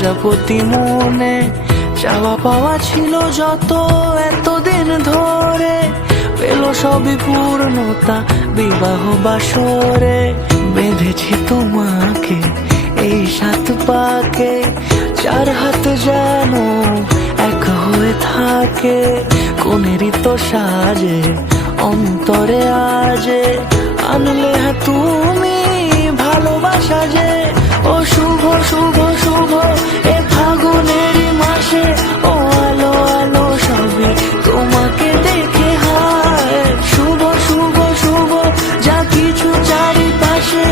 প্রজাপতি মনে চাওয়া পাওয়া ছিল যত এতদিন ধরে, পেল সবই পূর্ণতা বিবাহ বাসরে। বেঁধেছি তোমাকে এই 7 পাকে, 4 হাত যেন এক হয়ে থাকে। কোনেরই তো সাজে অন্তরে আজে, আনলে তুমি ভালোবাসা যে। ও শুভ শুভ শুভ এ ফাগুনেরই মাসে, ও আলো আলো সবই তোমাকে দেখে হয়। শুভ শুভ শুভ যা কিছু চারিপাশে,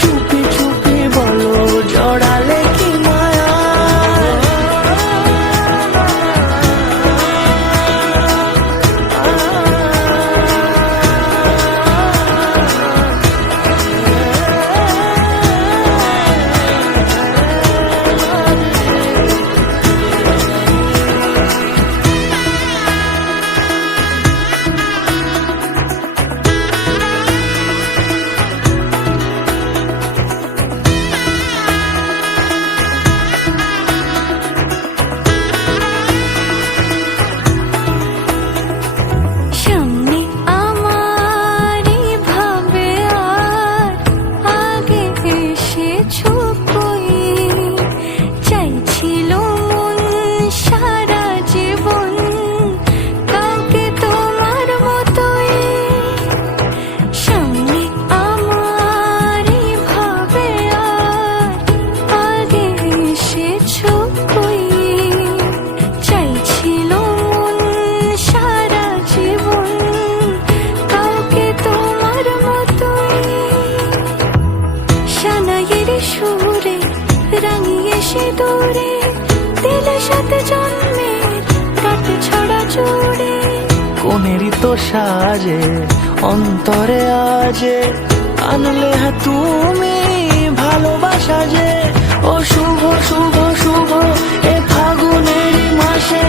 চুপি চুপি বলো জড়ালে কি মায়া। সুরে রাঙিয়ে সে দূরে, দিলের সাথে জন্মের কাটে ছড়া জোড়ে। কোনেরই তো সাজে অন্তরে আজে, আনলে তুমি ভালোবাসা যে। ও শুভ শুভ শুভ এ ফাগুনেরই মাসে,